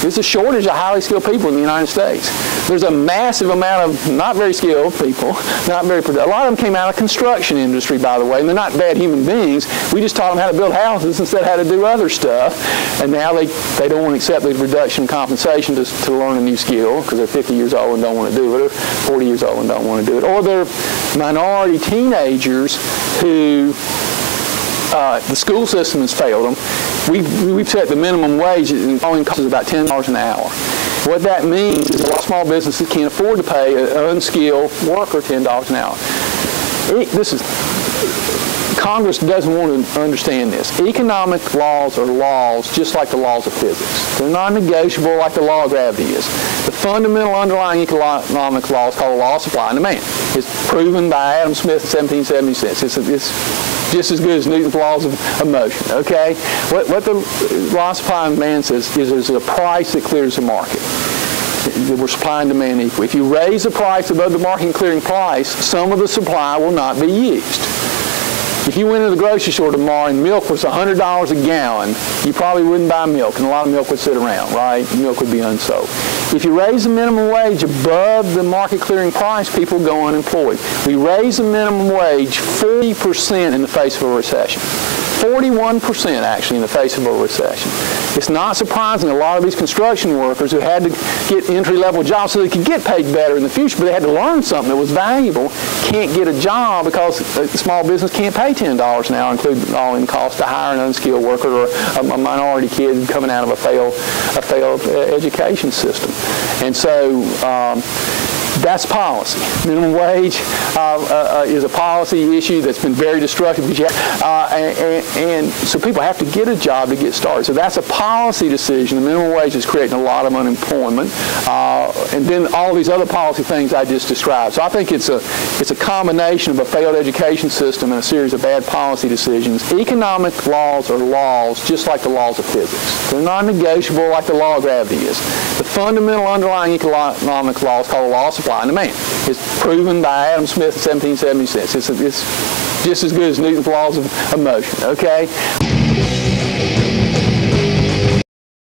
There's a shortage of highly skilled people in the United States. There's a massive amount of not very skilled people, not very productive. A lot of them came out of construction industry, by the way, and they're not bad human beings. We just taught them how to build houses instead of how to do other stuff. And now they don't want to accept the reduction in compensation to learn a new skill because they're 50 years old and don't want to do it, or 40 years old and don't want to do it. Or they're minority teenagers who the school system has failed them. We've set the minimum wage and only costs about $10 an hour. What that means is a lot of small businesses can't afford to pay an unskilled worker $10 an hour. Congress doesn't want to understand this. Economic laws are laws just like the laws of physics. They're non-negotiable like the law of gravity is. The fundamental underlying economic law is called the law of supply and demand. It's proven by Adam Smith in 1776. It's just as good as Newton's laws of motion, okay? What the law of supply and demand says is there's a price that clears the market. We're supply and demand equal. If you raise the price above the market clearing price, some of the supply will not be used. If you went to the grocery store tomorrow and milk was $100 a gallon, you probably wouldn't buy milk, and a lot of milk would sit around, right? Milk would be unsold. If you raise the minimum wage above the market clearing price, people go unemployed. We raise the minimum wage 40% in the face of a recession. 41% actually in the face of a recession. It's not surprising a lot of these construction workers who had to get entry-level jobs so they could get paid better in the future, but they had to learn something that was valuable, can't get a job because a small business can't pay $10 an hour, including all-in costs to hire an unskilled worker or a minority kid coming out of a failed education system. And so that's policy. Minimum wage is a policy issue that's been very destructive. And so people have to get a job to get started. So that's a policy decision. The minimum wage is creating a lot of unemployment. And then all these other policy things I just described. So I think it's a combination of a failed education system and a series of bad policy decisions. Economic laws are laws just like the laws of physics. They're non-negotiable like the law of gravity is. The fundamental underlying economic law is called the law of supply and demand. It's proven by Adam Smith in 1776. It's just as good as Newton's laws of motion, okay?